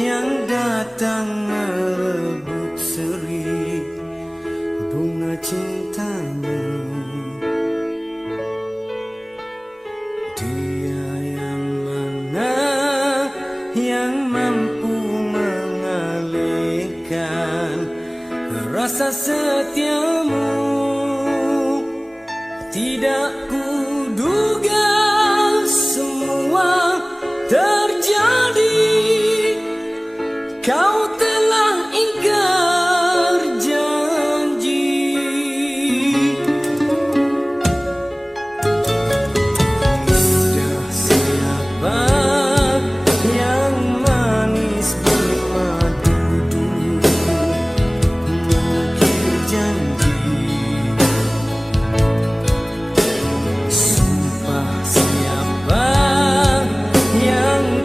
Yang datang merebut seri bunga cintanya. Dia yang mana yang mampu mengalihkan rasa setiamu. Tidak kuduga semua terjadi. Kau telah ingkar janji. Lidah siapa yang manis bermadu mengukir janji. Sumpah siapa yang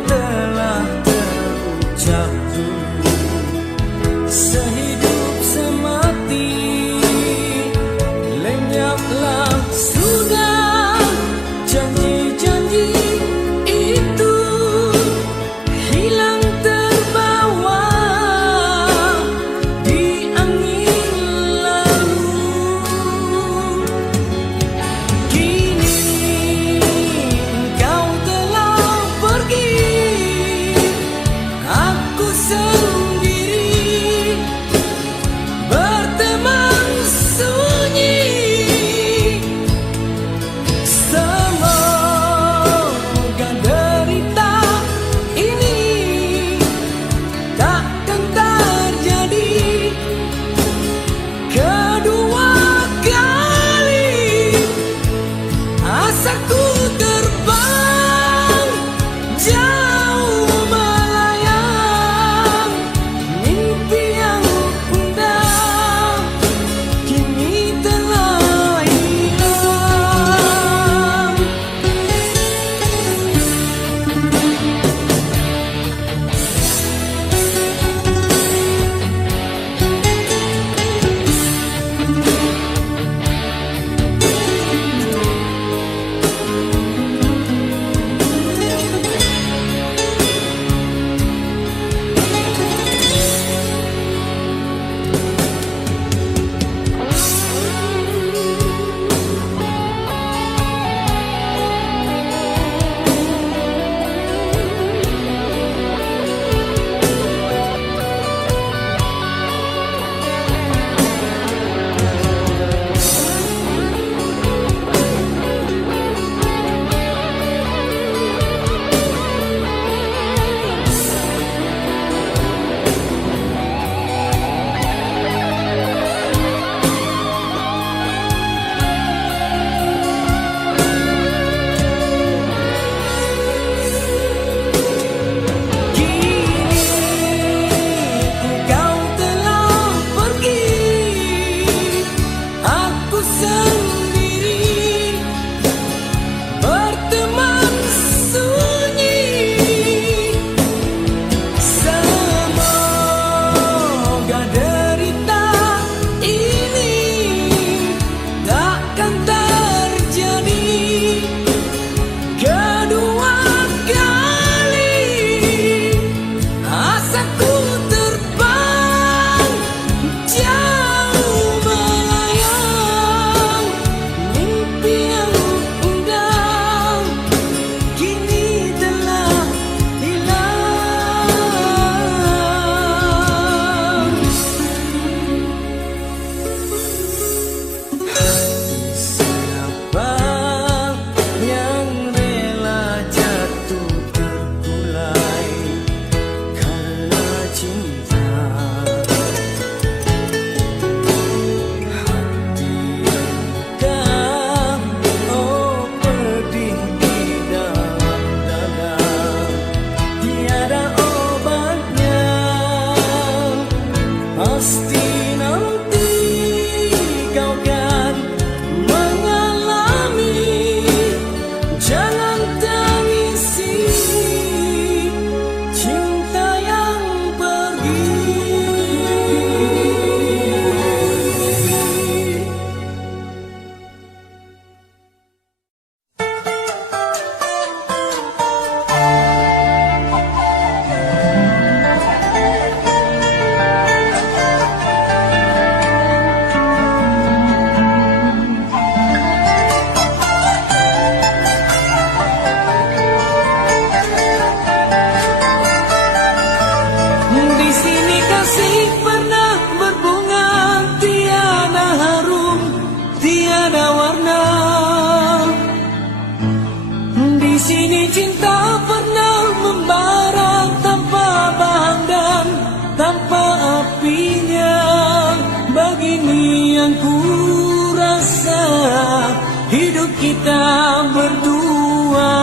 hidup kita berdua.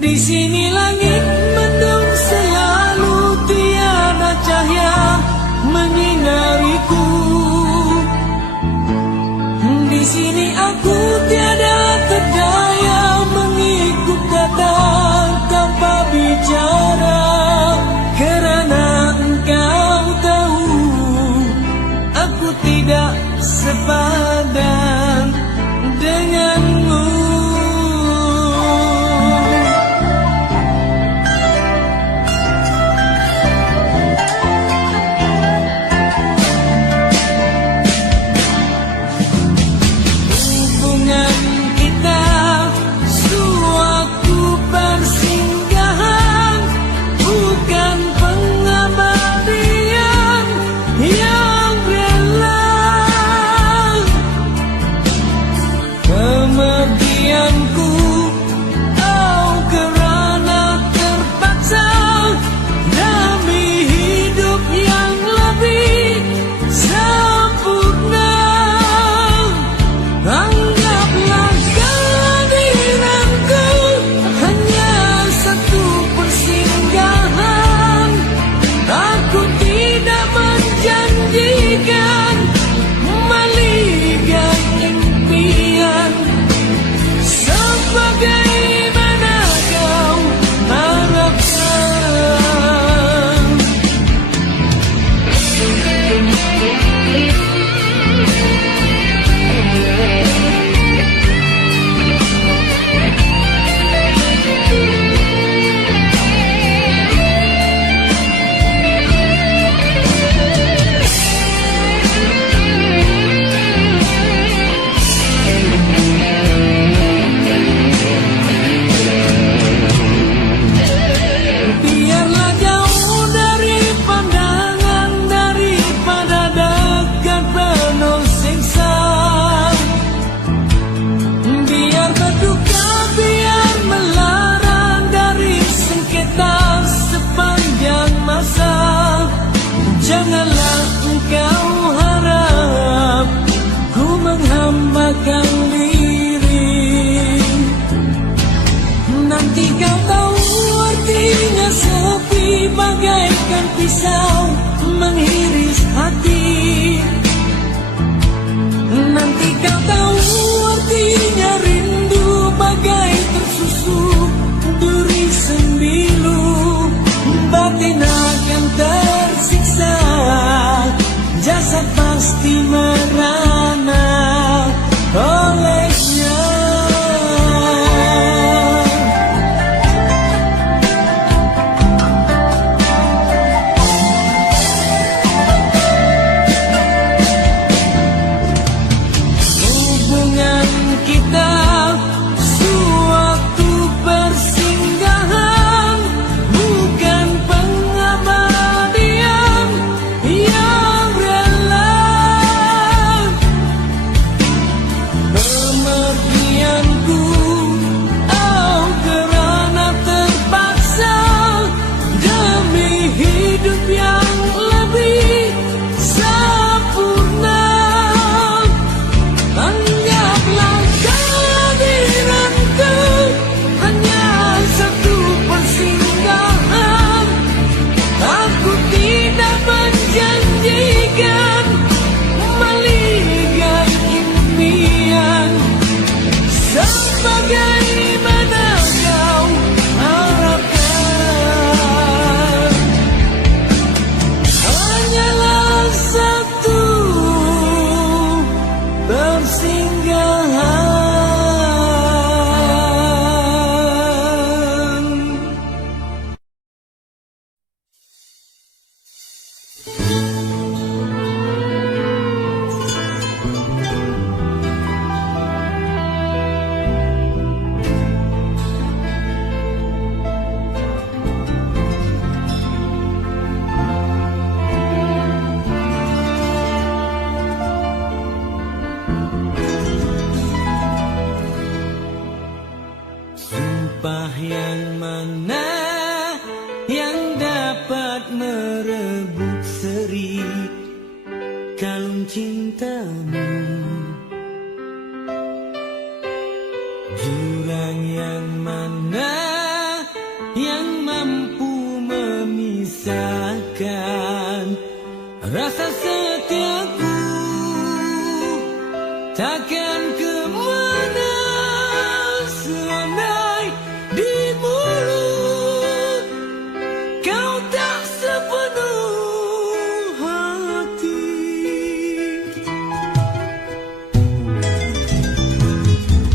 Di sini langit mendung selalu tiada cahaya menyinariku. Di sini aku tiada terdaya mengikut kata tanpa bicara, karena engkau tahu aku tidak sepadan denganmu. Janganlah engkau harap ku menghambakan diri. Nanti kau tahu artinya sepi bagaikan pisau mengiris hati. Nanti kau tahu artinya rindu bagai tersusuk duri sembilu. Batin akan tersiksa, jasad pasti merana olehnya. Hubungan kita suatu persinggahan, bukan pengabadian yang rela. Pemergianku oh kerana terpaksa demi hidup yang lebih sempurna. Anggaplah kehadiranku hanya satu persinggahan. Aku tidak menjanjikan melihat impian sebagaimana kau harapkan. Hanyalah satu persinggahan. Sumpah yang mana yang dapat merebut seri kalung cintamu, jurang yang mana yang mampu memisahkan rasa setiaku, takkan kemana seandai di mulut kau tak sepenuh hati.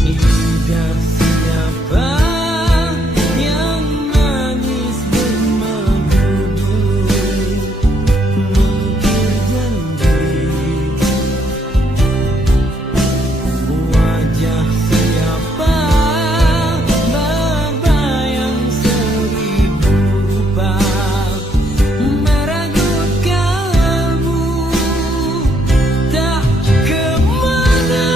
Lidah siapa yang manis bermadu mengukir janji, wajah siapa berbayang seribu rupa meragut kalbu, tak kemana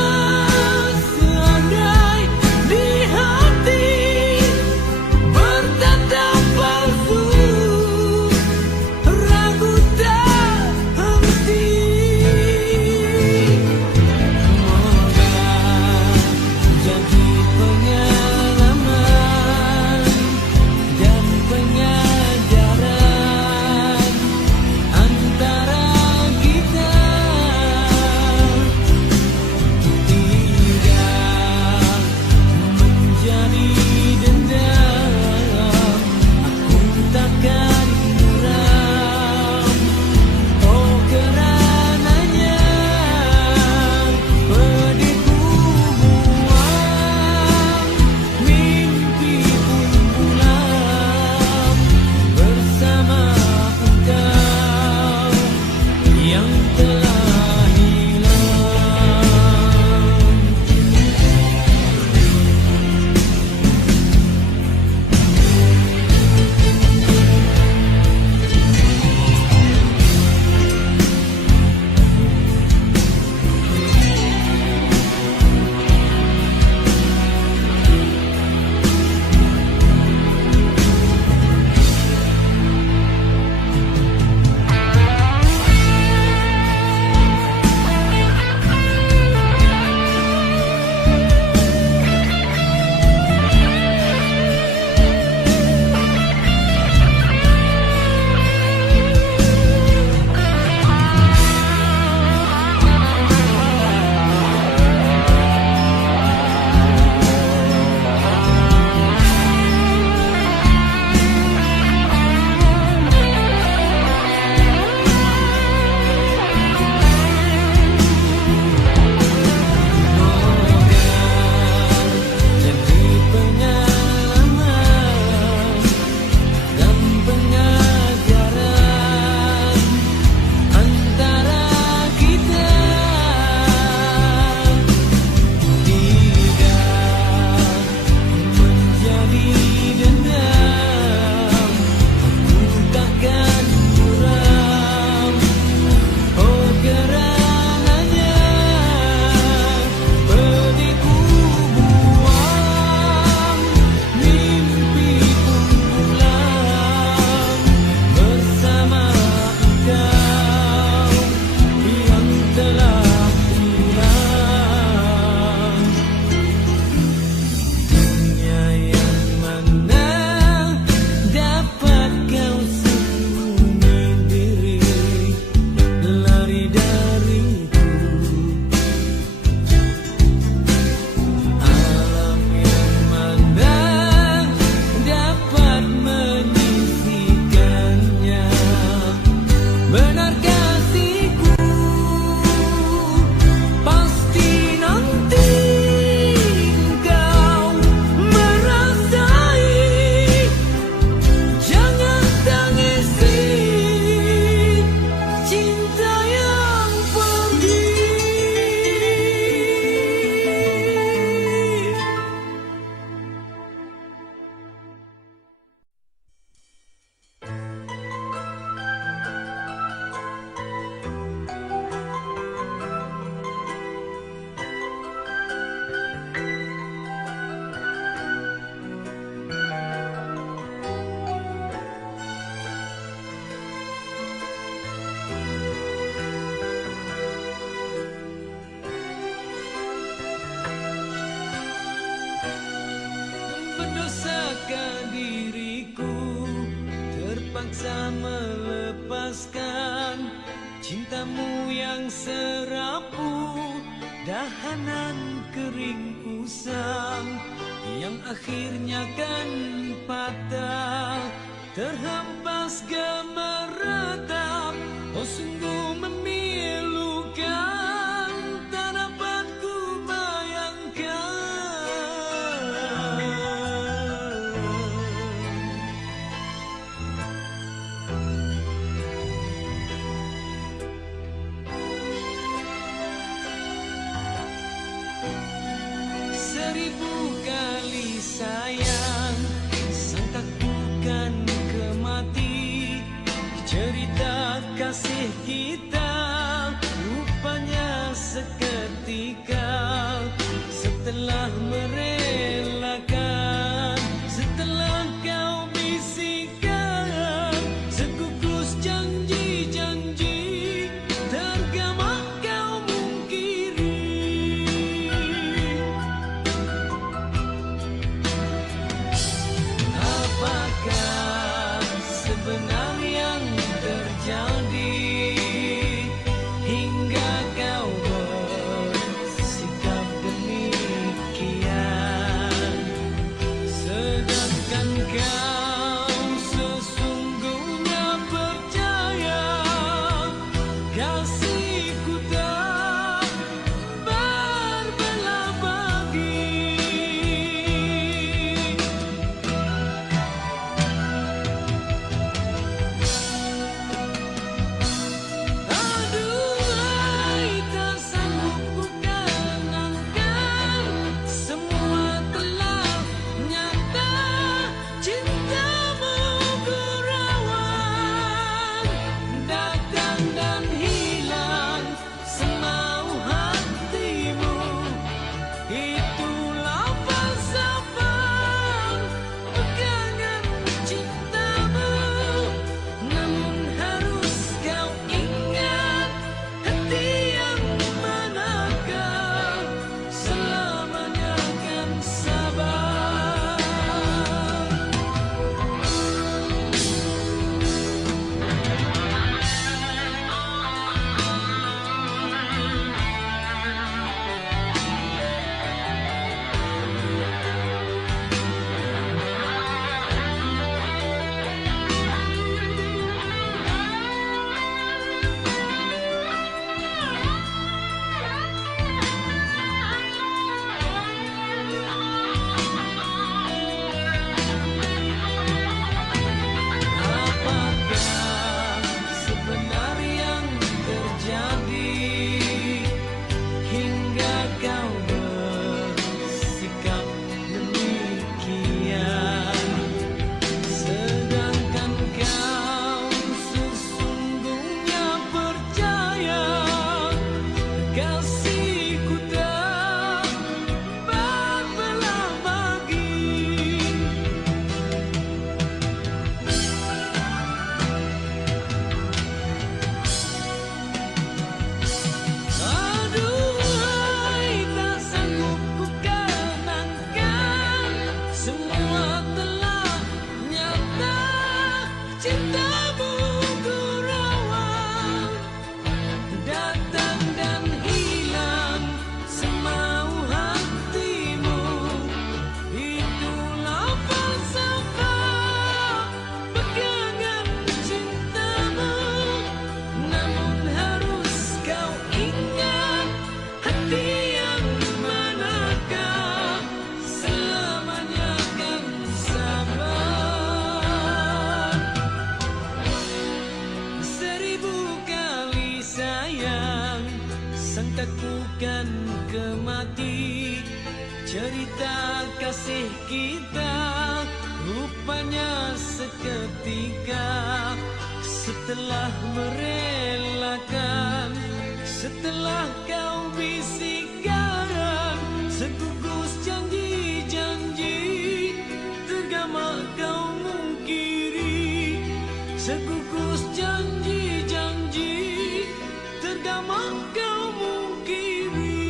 seandai di hati bertatap palsu, ragu tak henti. Jadi pengalaman dan pengajaran antara kita, tidak menjadi dendam. Aku takkan muram, oh karenanya pedihku buang, mimpi pun pulang bersama engkau yang telah hilang. Jadi pengalaman dan pengajaran antara kita, tidak menjadi dendam. Aku takkan muram, oh karenanya pedihku buang, mimpi pun pulang bersama engkau yang telah hilang. Dunia yang mana dapat kau sembunyi diri, lari dariku. Alam yang mana dapat menyisihkannya. Benar kasihku, pasti nanti kau merasai. Jangan tangisi cinta yang pergi. terpaksa melepaskan cintamu yang serapu, dahanan kering usang yang akhirnya kan patah, terhempas gemeretak. Oh sungguh memilukan, tak dapat ku bayangkan. Seribu kali sayang, sangka bukan kemati. Cerita kasih kita rupanya seketika, setelah merelakan, setelah kau bisikan sekukus janji-janji, tergama kau mungkiri. Apakah sebenarnya yang terjadi hingga kau bersikap demikian, sedangkan kau sesungguhnya percaya kasihku tak berbelah bagi. Aduhai, tak sanggup ku kenangkan, semua telah nyata, cintamu ku rawat, datang dan hilang semau hatimu. Itulah falsafah pegangan cintamu, namun harus kau ingat, hati yang manakah selamanya kan sabar. Apakah sebenarnya yang terjadi hingga kau bersikap demikian, sedangkan kau sesungguhnya percaya kasihku tak berbelah bagi. Aduhai, tak sanggup ku kenangkan, semua telah nyata, cintamu ku rawat, datang dan hilang semau hatimu. Itulah falsafah pegangan cintamu, namun harus kau ingat, hati yang manakah selamanya kan sabar. Seribu kali sayang, sangka ku kan kemati. Cerita kasih kita rupanya seketika, setelah merelakan, setelah kau bisikan sekukus janji-janji, tergama kau mungkiri. Sekukus janji-janji, tergama kau mungkiri.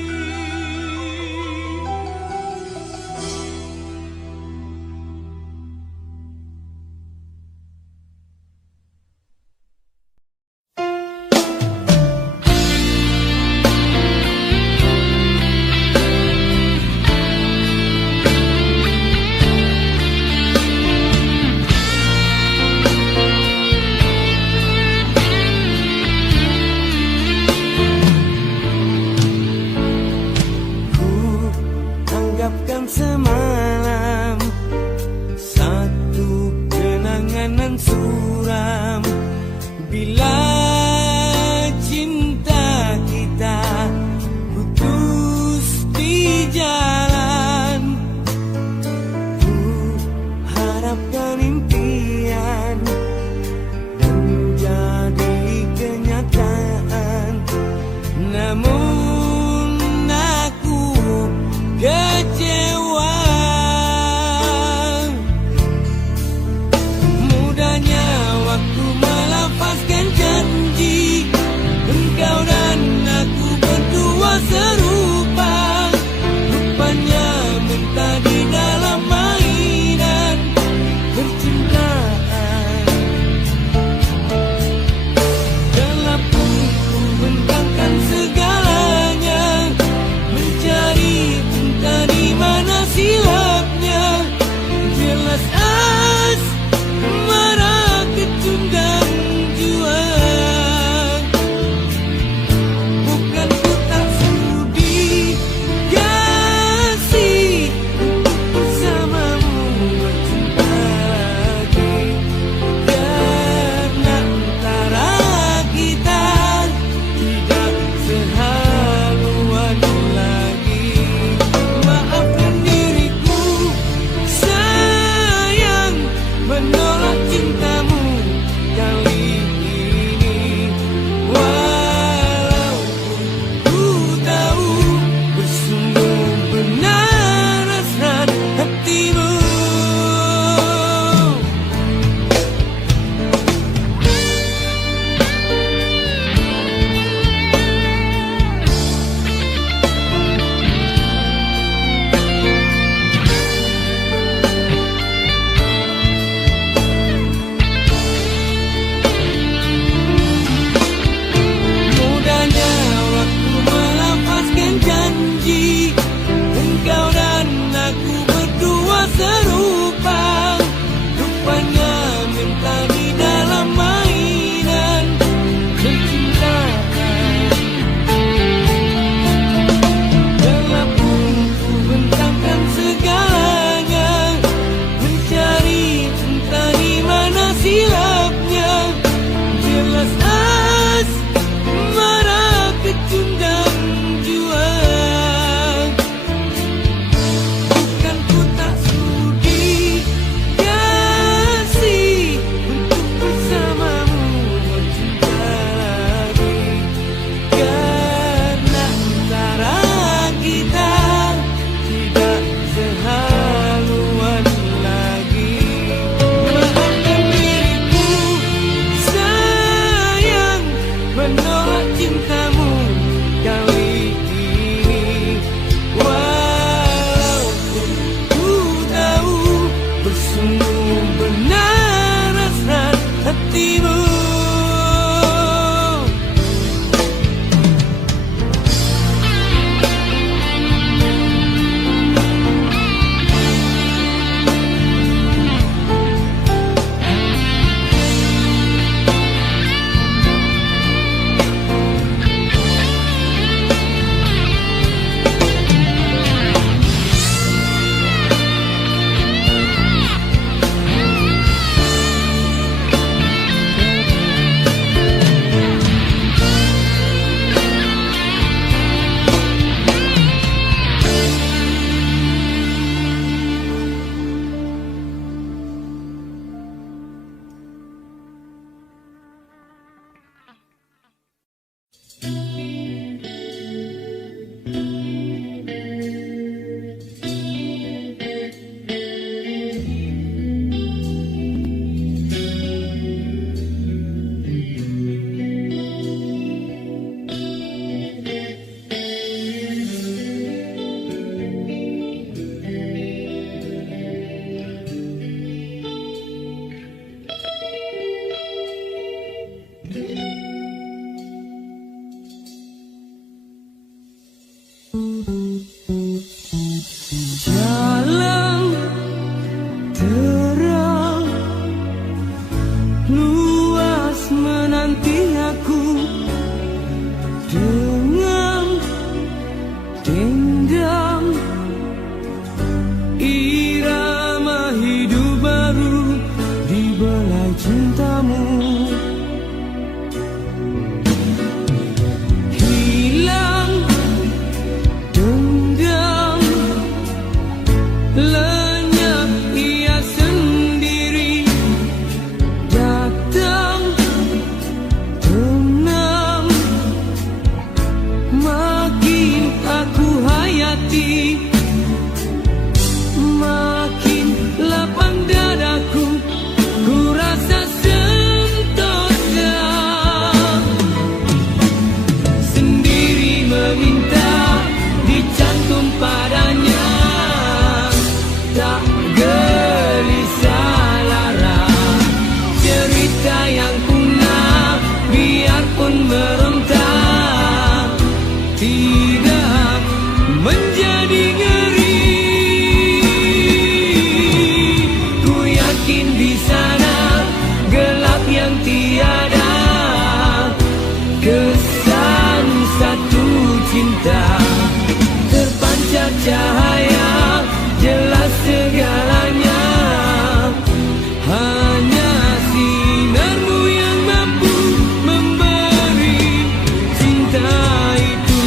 Karena antara kita tidak sehaluan lagi. Maafkan diriku sayang, menolak cintamu kali ini. Walaupun ku tahu bersungguh benar hasrat hatimu. Jalan terang luas menanti aku dengan dendam irama hidup baru di belai cintamu. Hilang dendam, lenyap ia sendiri, datang tenang, makin aku hayati, makin lapang dadaku, ku rasa sentosa, sendiri meminta dicantum padanya. Tak gelisah lara cerita yang punah, biarpun meronta tidak menjadi ngeri. Ku yakin di sana gelap yang tiada kesan satu cinta, terpancar cahaya jelas segalanya. Hanya sinarmu yang mampu memberi cinta itu.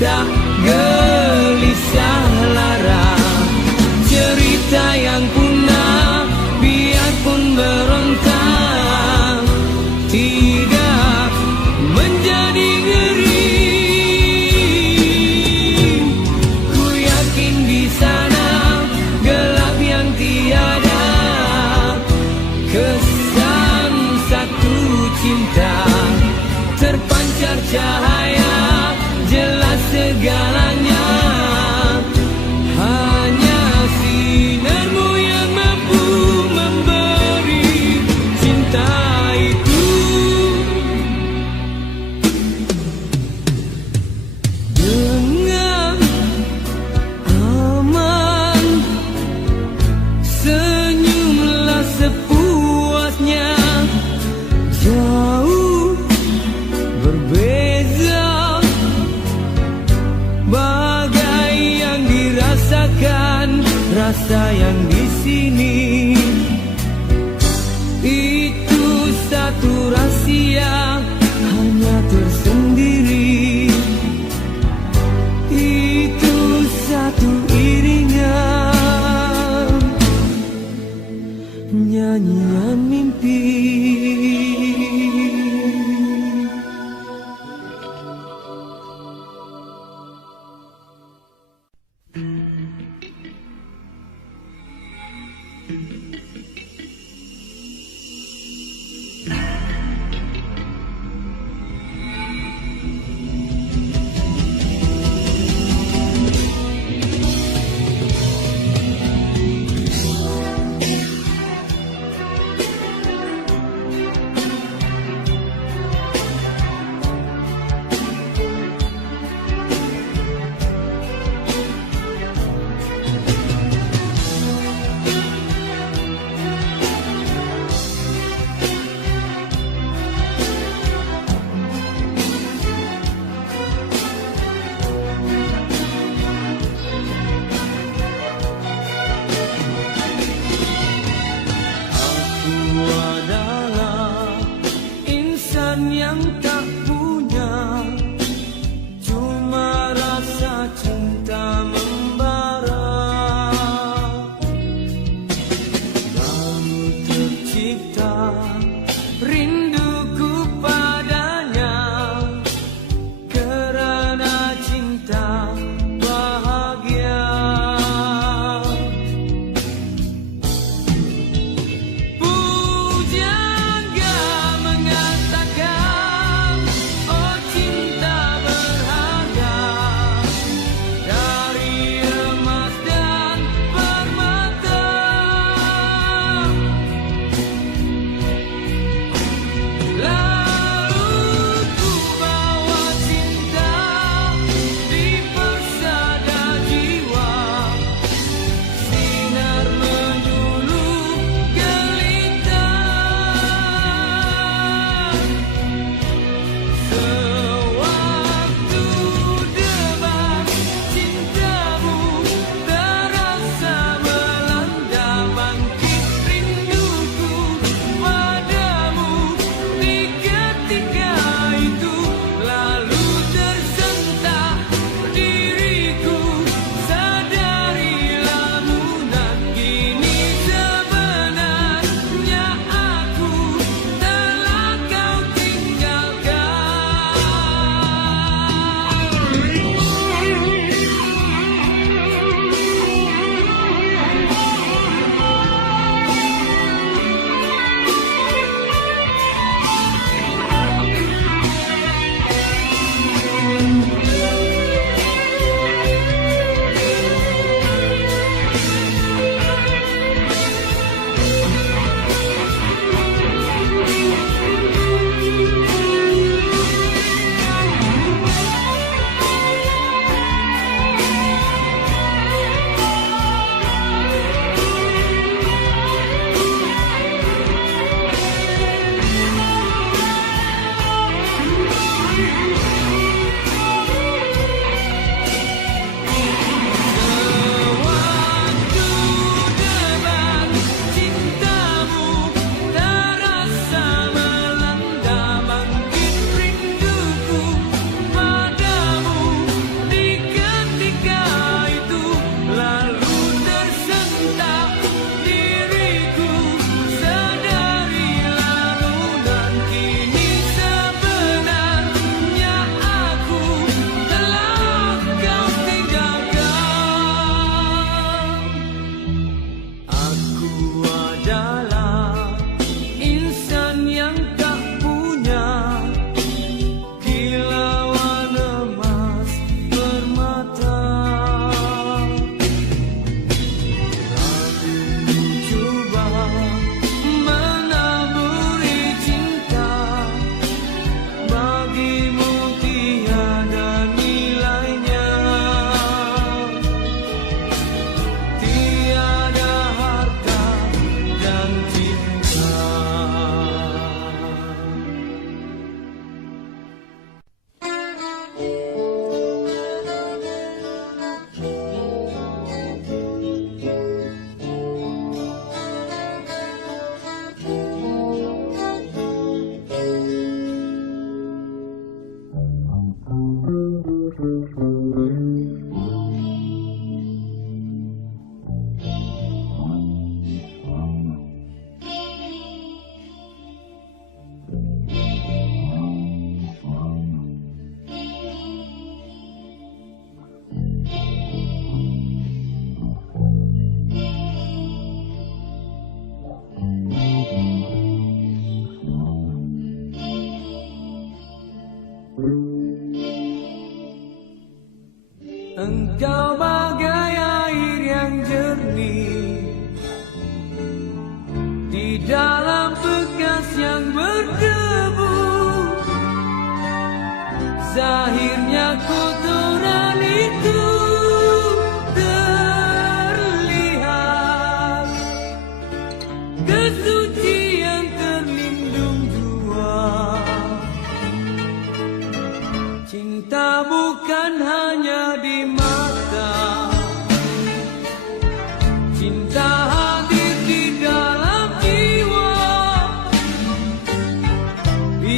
Tak gelisah lara cerita yang punah, biarpun meronta tidak menjadi ngeri. Ku yakin di sana gelap yang tiada kesan satu cinta, terpancar cahaya jelas segalanya. Hanya sinarmu yang mampu memberi cinta itu. satu rahasia hanya tersendiri, itu satu iringan nyanyian mimpi. Yang tak punya cuma rasa cinta membara, lalu tercipta rinduku padanya karena cinta bahagia. Pujangga mengatakan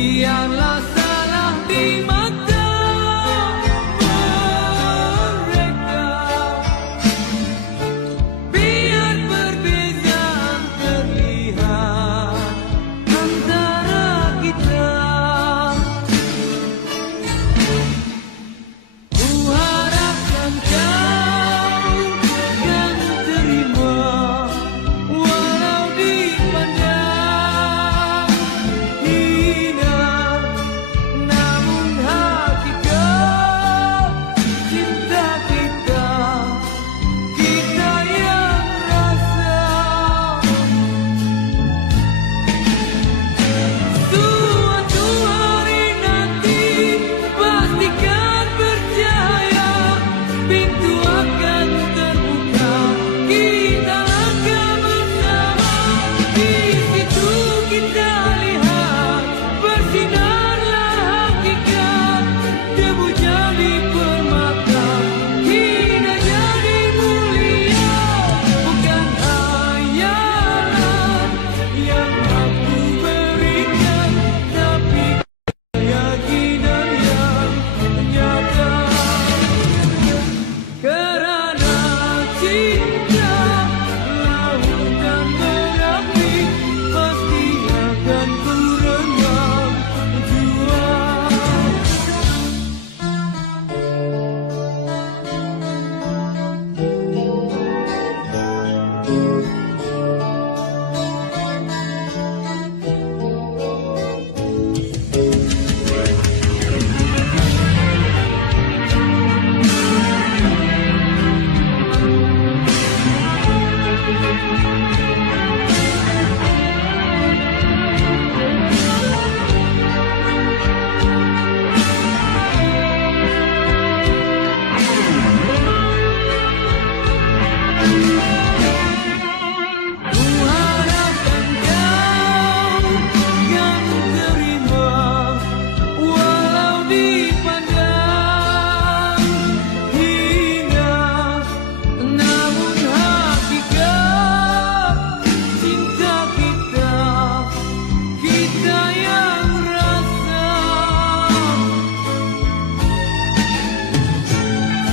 biarlah salah di mata mereka, biar perbezaan terlihat antara kita. Ku harapkan kau akan terima, walau dipandang hina, namun hakikat cinta kita, kita yang rasa. Suatu hari nanti pastikan percaya, pintu akan terbuka, kita akan bersama. Di situ kita lihat bersinarlah hakikat, debu jadi permata, hina jadi mulia. Bukan hayalan yang aku berikan, tapi keyakinan yang nyata. Kerana cinta lautan berapi, pasti akan ku rendam jua. Ku harapkan kau akan terima, walau dipandang hina, namun hakikat cinta kita, kita yang rasa.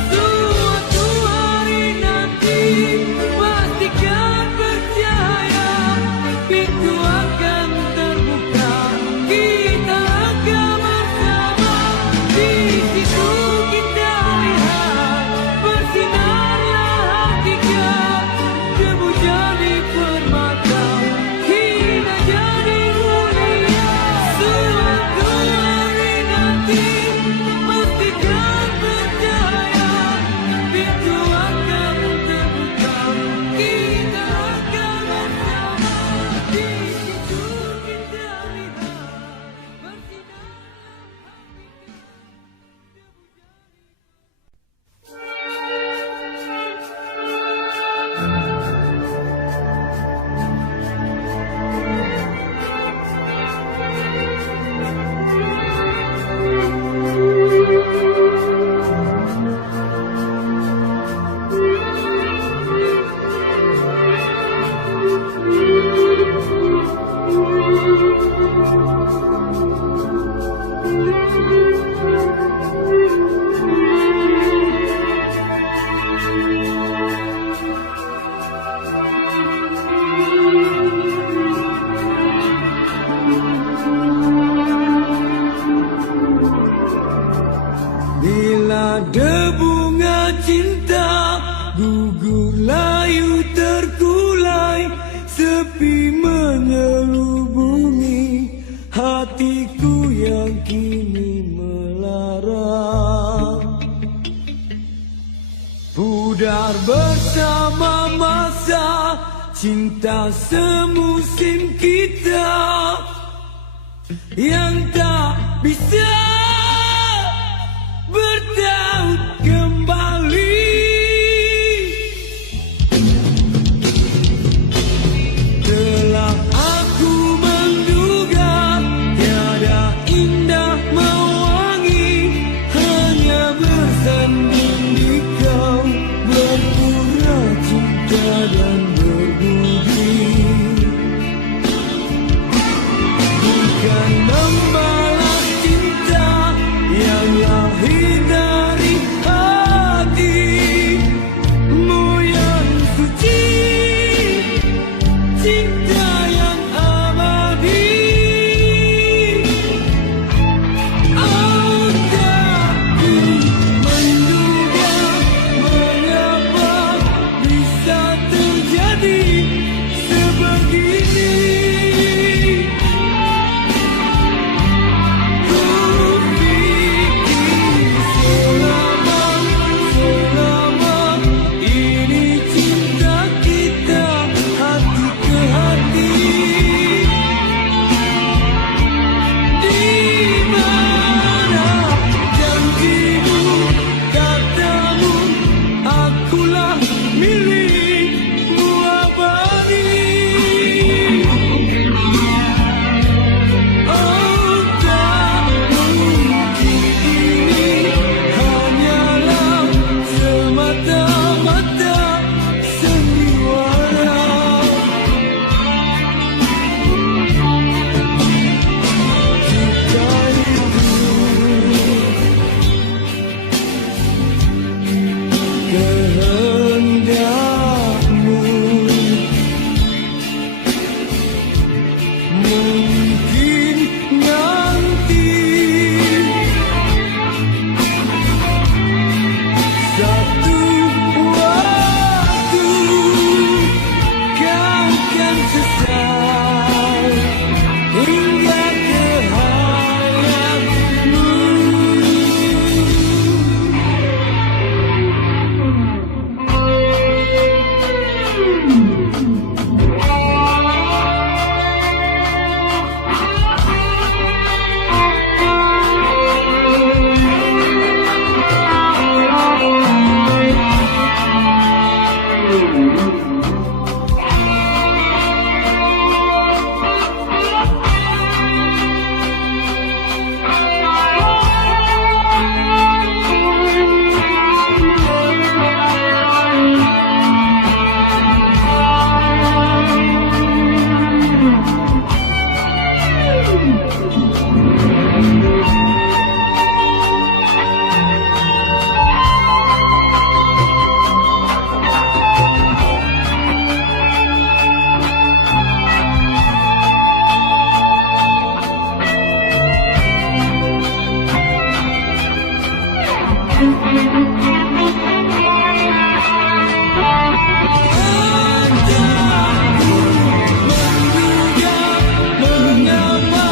Suatu hari nanti pastikan percaya, pintu akan terbuka, kita akan bersama. Di situ kita lihat bersinarlah hakikat, debu jadi permata, hina jadi mulia. Suatu hari nanti pastikan percaya, pintu akan terbuka, kita akan bersama. Di situ kita lihat bersinarlah bila debunga cinta gugur layu terkulai, sepi menyelubungi hatiku yang kini melara. Pudar bersama masa, cinta semusim kita yang tak bisa bertaut kembali. Telah aku menduga tiada indah mewangi, hanya bersanding di kau, berpura cinta dan berbudi. Bukan membara Menduga mengapa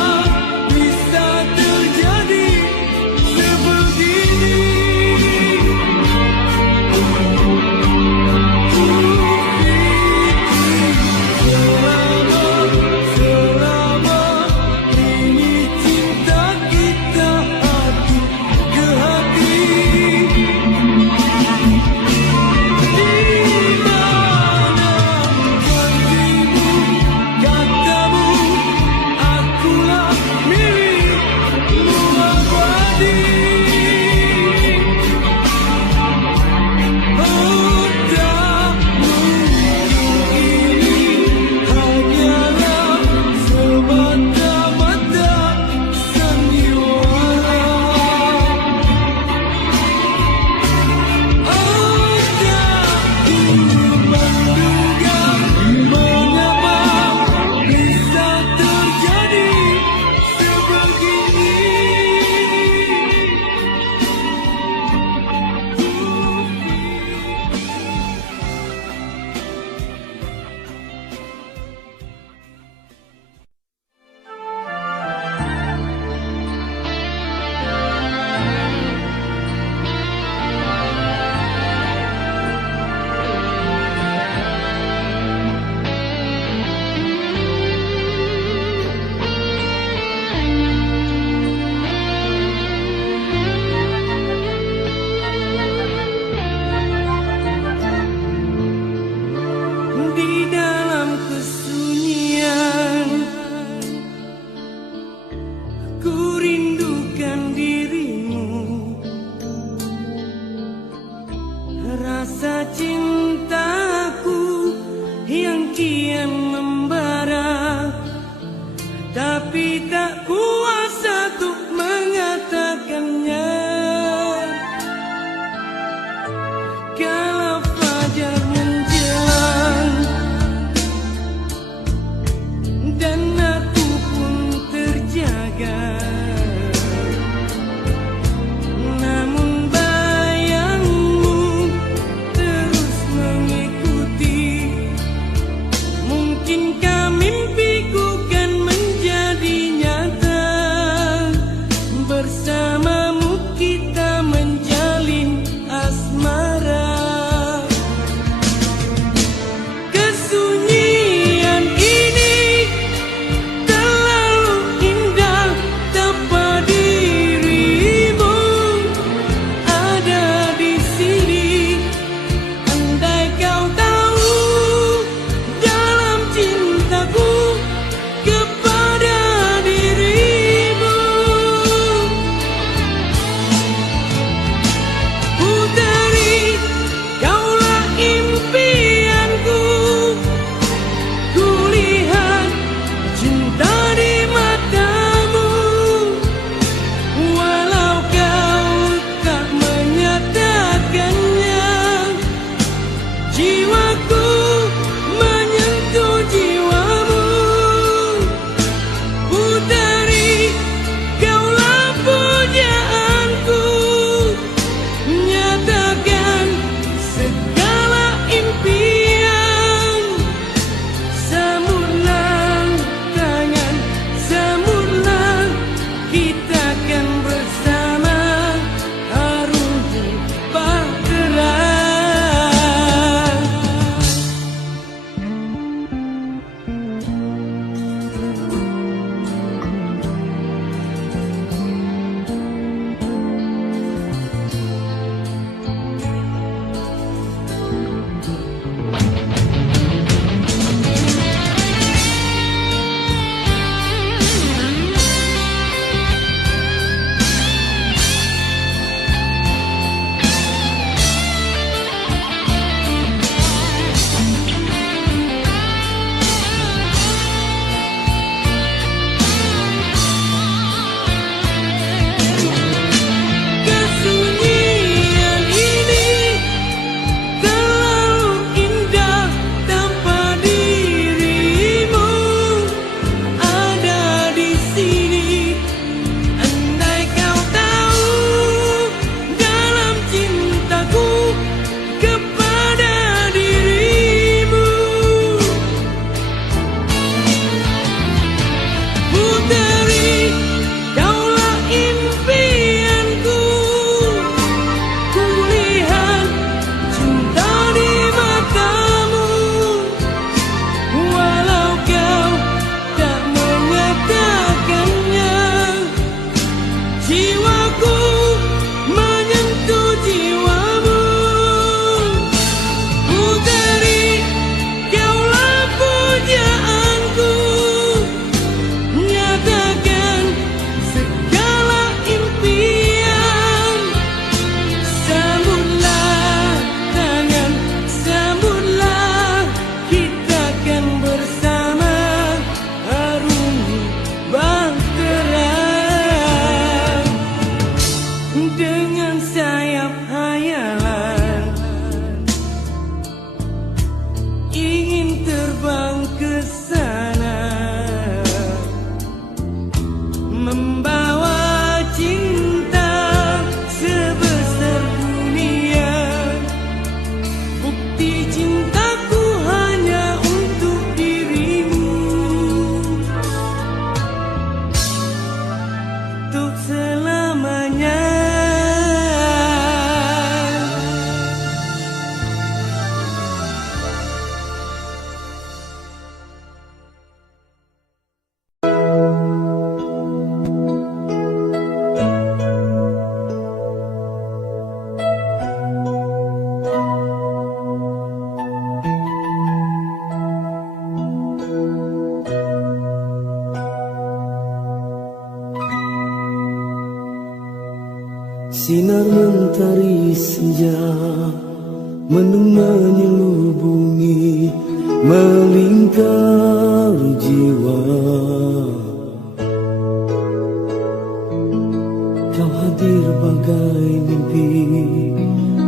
Sinar mentari senja, mendung menyelubungi, melingkari jiwa. Kau hadir bagai mimpi,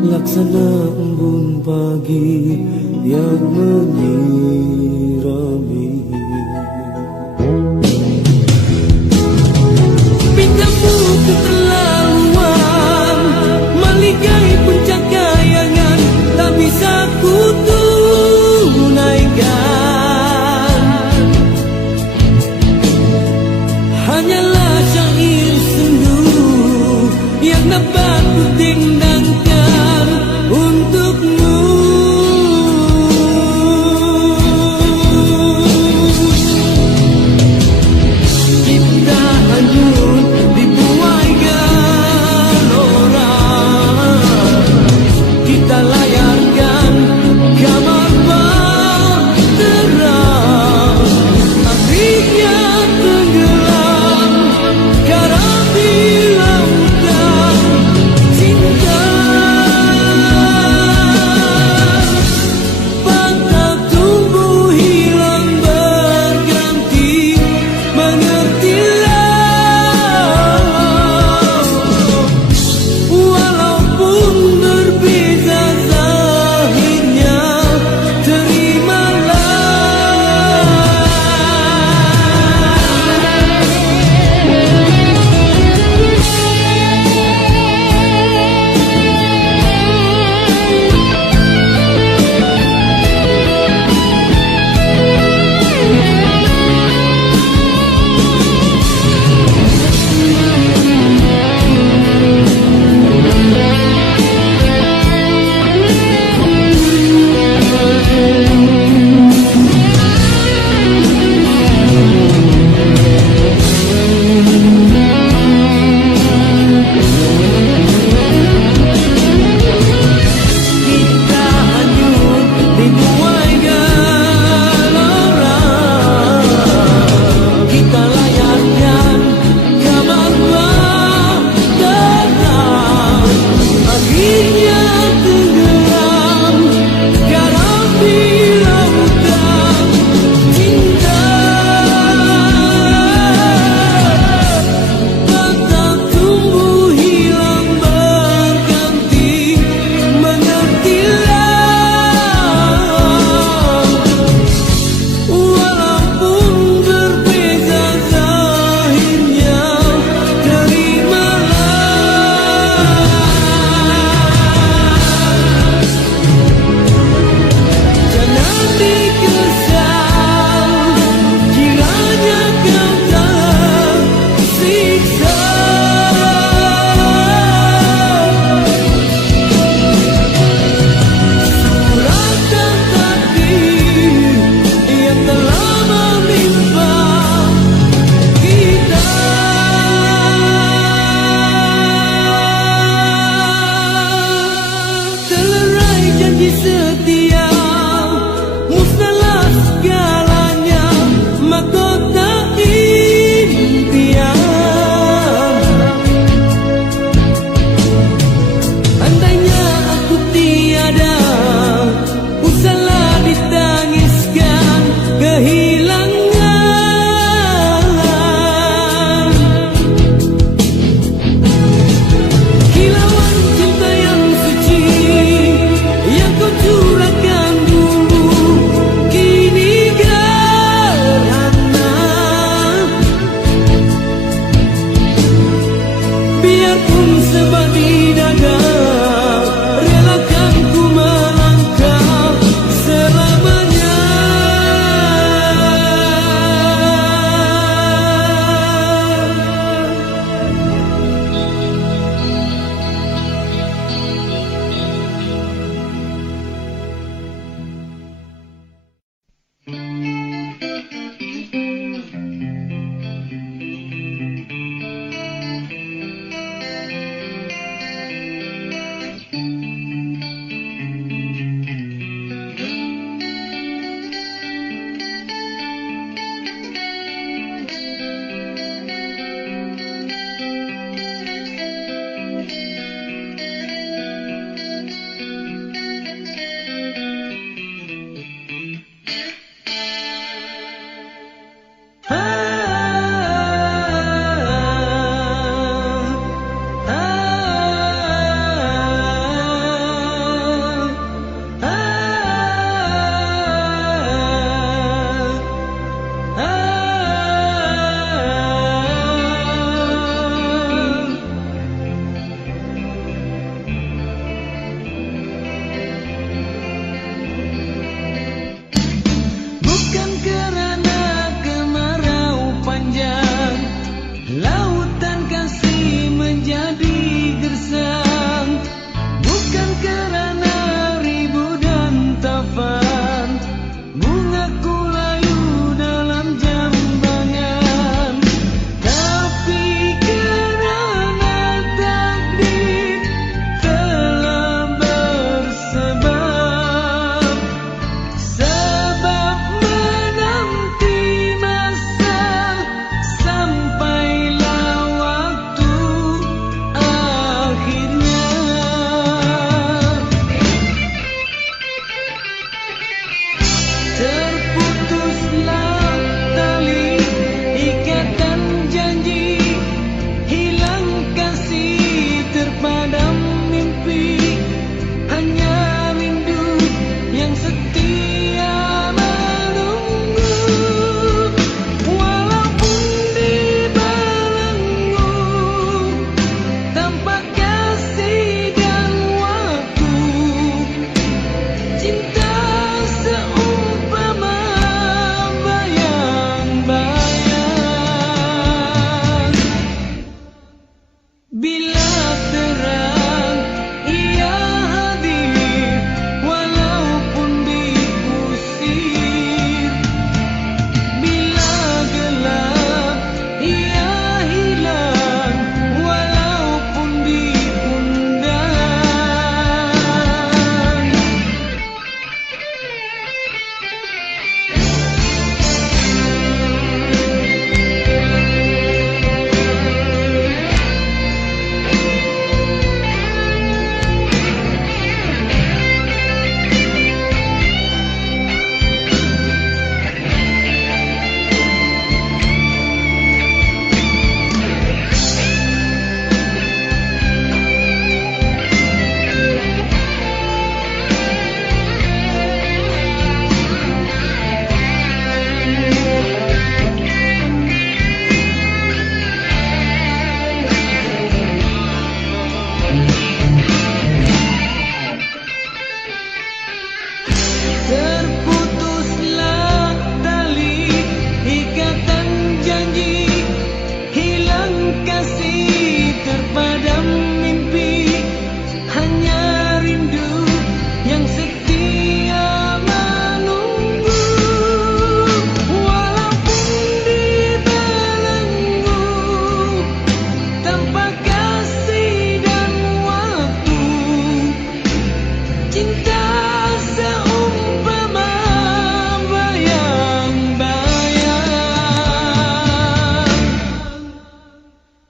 laksana embun pagi yang menyirami. Bintangmu keterlaluan, meligai puncak kayangan, tak bisa ku tunaikan. Hanyalah syair sendu yang dapat ku tinggalkan untukmu. Kita hanyut dibuai gelora, kita layarkan kamar bahtera. Akhirnya tenggelam karam di lautan cinta.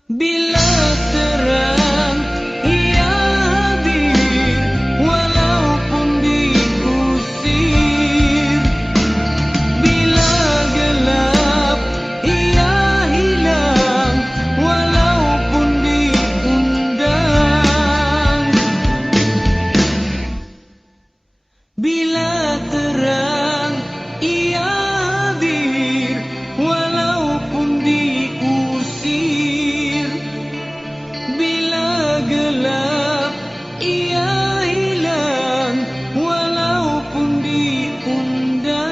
Bila terang ia hadir, walaupun diusir. Bila gelap ia hilang, walaupun diundang. Bila terang ia hadir, walaupun diusir. Bila gelap ia hilang, walaupun diundang.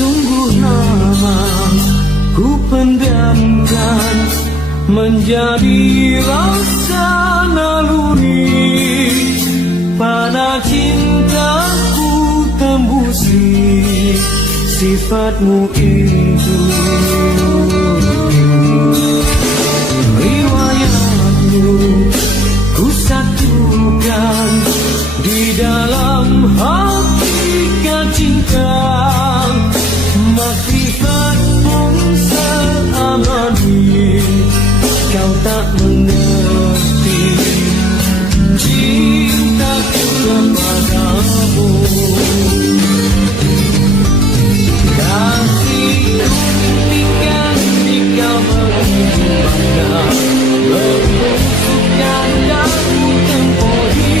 Sungguh lama ku pendamkan menjadi rasa naluri, pada cintaku tembusi sifatmu itu. Riwayatmu ku satukan di dalam hakikat cinta. Makrifat pun seabadi, kau tak mengerti cintaku kepadamu. Kasihku impikan di kau beribadah, membusukkan daku tempohi.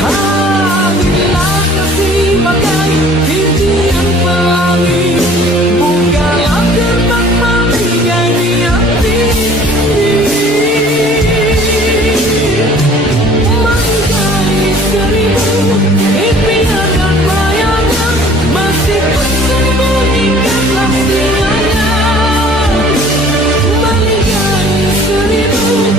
Hadirlah kasih bagai titian pelangi, bukalah gerbang maligai di hati. Mangkai seribu impian dan bayangan, masih tersembunyikan rahasianya. Maligai seribu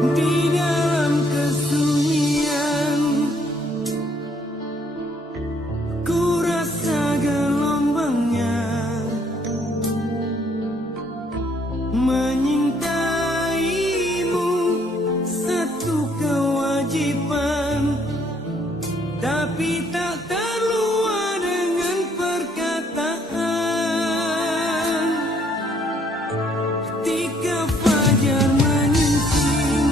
di dalam kesunyian. Ku rasa gelombangnya menyintaimu satu kewajiban, tapi tak terluar dengan perkataan. Ketika fajar menyingsing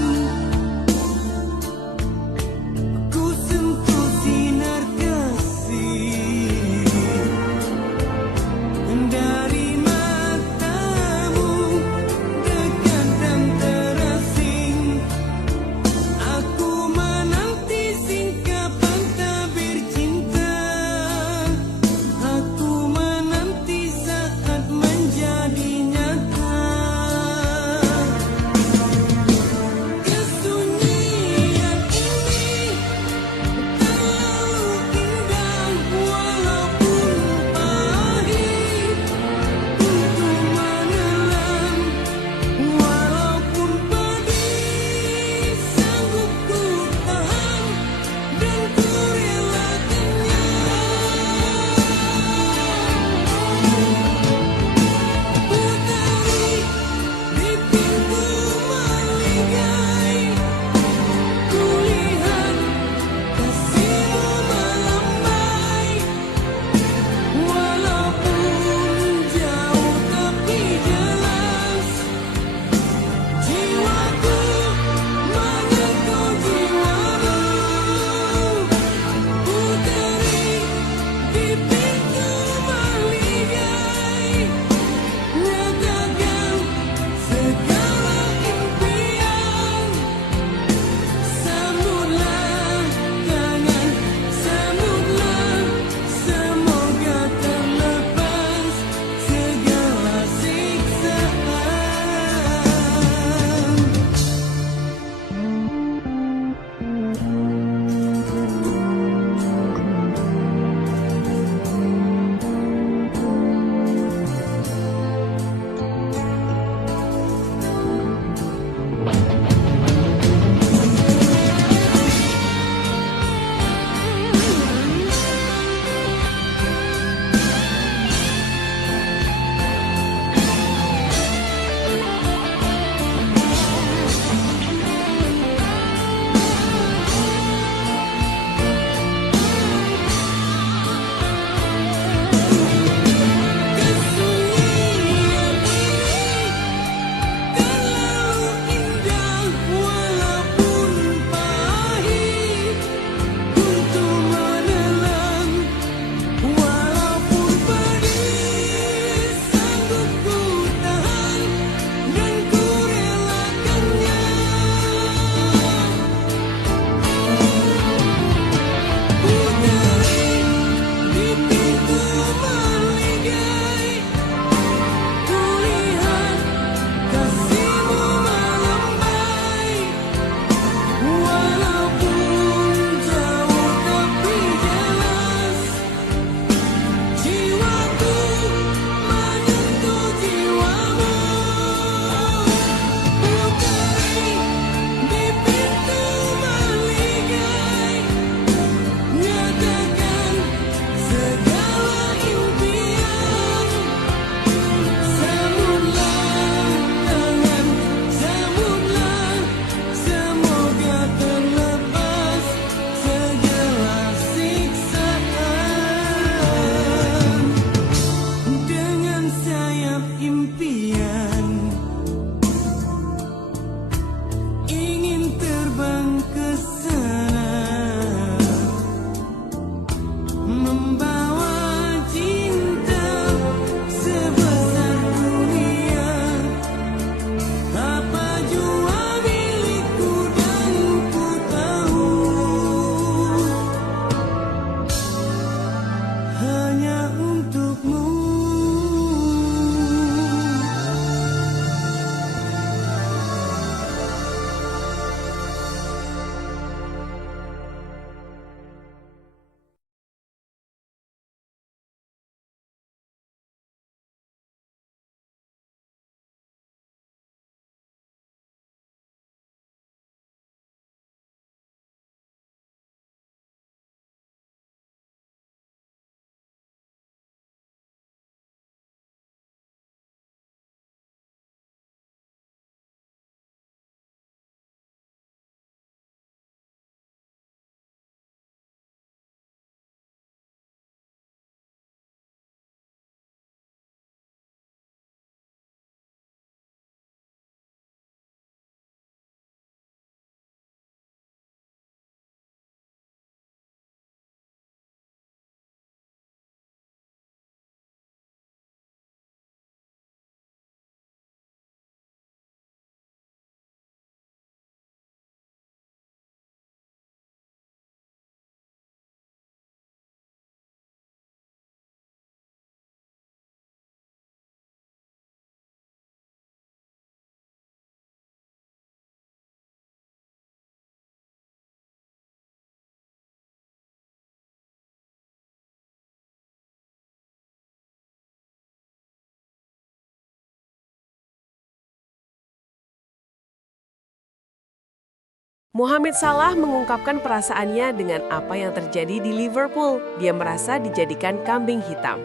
Mohamed Salah mengungkapkan perasaannya dengan apa yang terjadi di Liverpool. Dia merasa dijadikan kambing hitam.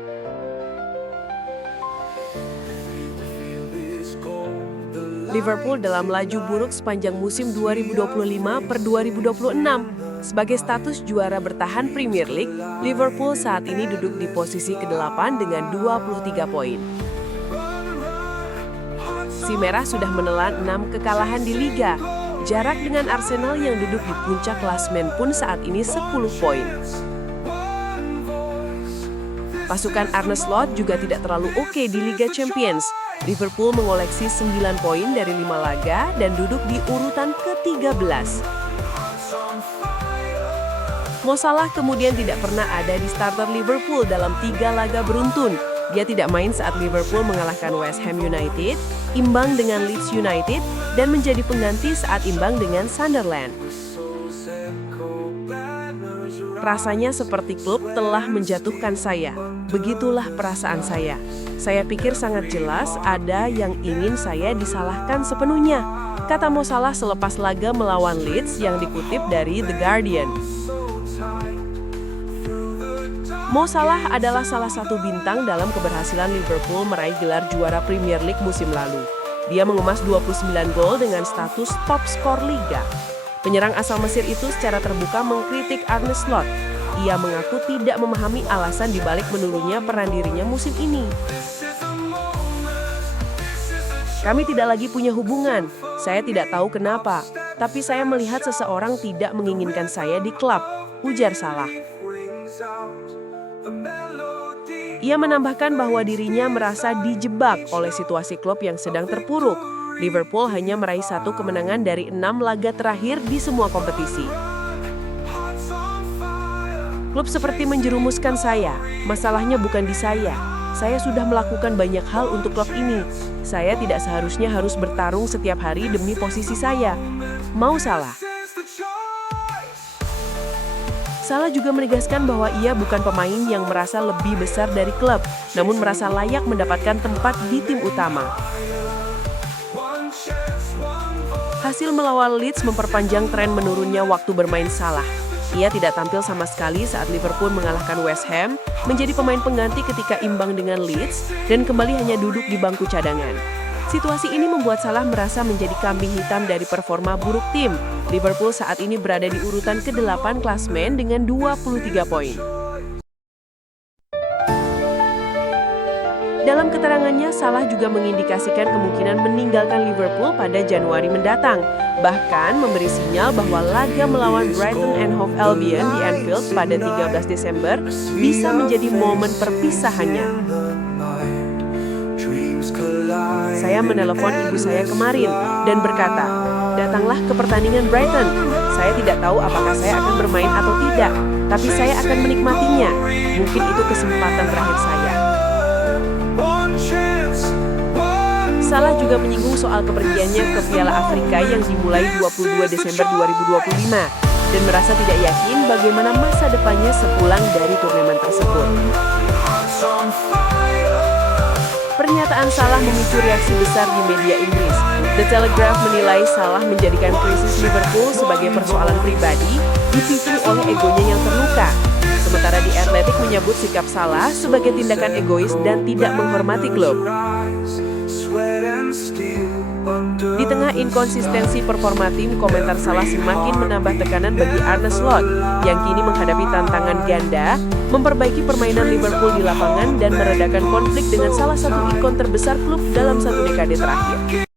Liverpool dalam laju buruk sepanjang musim 2025 per 2026. Sebagai status juara bertahan Premier League, Liverpool saat ini duduk di posisi ke-8 dengan 23 poin. Si Merah sudah menelan 6 kekalahan di Liga. Jarak dengan Arsenal yang duduk di puncak klasemen pun saat ini 10 poin. Pasukan Arne Slot juga tidak terlalu oke di Liga Champions. Liverpool mengoleksi 9 poin dari 5 laga dan duduk di urutan ke-13. Mo Salah kemudian tidak pernah ada di starter Liverpool dalam 3 laga beruntun. Dia tidak main saat Liverpool mengalahkan West Ham United, imbang dengan Leeds United, dan menjadi pengganti saat imbang dengan Sunderland. Rasanya seperti klub telah menjatuhkan saya. Begitulah perasaan saya. Saya pikir sangat jelas ada yang ingin saya disalahkan sepenuhnya, kata Mo Salah selepas laga melawan Leeds yang dikutip dari The Guardian. Mo Salah adalah salah satu bintang dalam keberhasilan Liverpool meraih gelar juara Premier League musim lalu. Dia mengemas 29 gol dengan status top skor Liga. Penyerang asal Mesir itu secara terbuka mengkritik Arne Slot. Ia mengaku tidak memahami alasan dibalik menurunnya peran dirinya musim ini. Kami tidak lagi punya hubungan, saya tidak tahu kenapa, tapi saya melihat seseorang tidak menginginkan saya di klub, ujar Salah. Ia menambahkan bahwa dirinya merasa dijebak oleh situasi klub yang sedang terpuruk. Liverpool hanya meraih 1 kemenangan dari 6 laga terakhir di semua kompetisi. Klub seperti menjerumuskan saya, masalahnya bukan di saya. Saya sudah melakukan banyak hal untuk klub ini. Saya tidak seharusnya harus bertarung setiap hari demi posisi saya. Mau Salah. Salah juga menegaskan bahwa ia bukan pemain yang merasa lebih besar dari klub, namun merasa layak mendapatkan tempat di tim utama. Hasil melawan Leeds memperpanjang tren menurunnya waktu bermain Salah. Ia tidak tampil sama sekali saat Liverpool mengalahkan West Ham, menjadi pemain pengganti ketika imbang dengan Leeds, dan kembali hanya duduk di bangku cadangan. Situasi ini membuat Salah merasa menjadi kambing hitam dari performa buruk tim. Liverpool saat ini berada di urutan ke-8 klasemen dengan 23 poin. Dalam keterangannya, Salah juga mengindikasikan kemungkinan meninggalkan Liverpool pada Januari mendatang. Bahkan memberi sinyal bahwa laga melawan Brighton and Hove Albion di Anfield pada 13 Desember bisa menjadi momen perpisahannya. Saya menelepon ibu saya kemarin dan berkata, datanglah ke pertandingan Brighton. Saya tidak tahu apakah saya akan bermain atau tidak, tapi saya akan menikmatinya. Mungkin itu kesempatan terakhir saya. Salah juga menyinggung soal kepergiannya ke Piala Afrika yang dimulai 22 Desember 2025 dan merasa tidak yakin bagaimana masa depannya sepulang dari turnamen tersebut. Pernyataan Salah memicu reaksi besar di media Inggris. The Telegraph menilai Salah menjadikan krisis Liverpool sebagai persoalan pribadi dipicu oleh egonya yang terluka. Sementara The Athletic menyebut sikap Salah sebagai tindakan egois dan tidak menghormati klub. Di tengah inkonsistensi performa tim, komentar Salah semakin menambah tekanan bagi Arne Slot yang kini menghadapi tantangan ganda, memperbaiki permainan Liverpool di lapangan dan meredakan konflik dengan salah satu ikon terbesar klub dalam 1 dekade terakhir.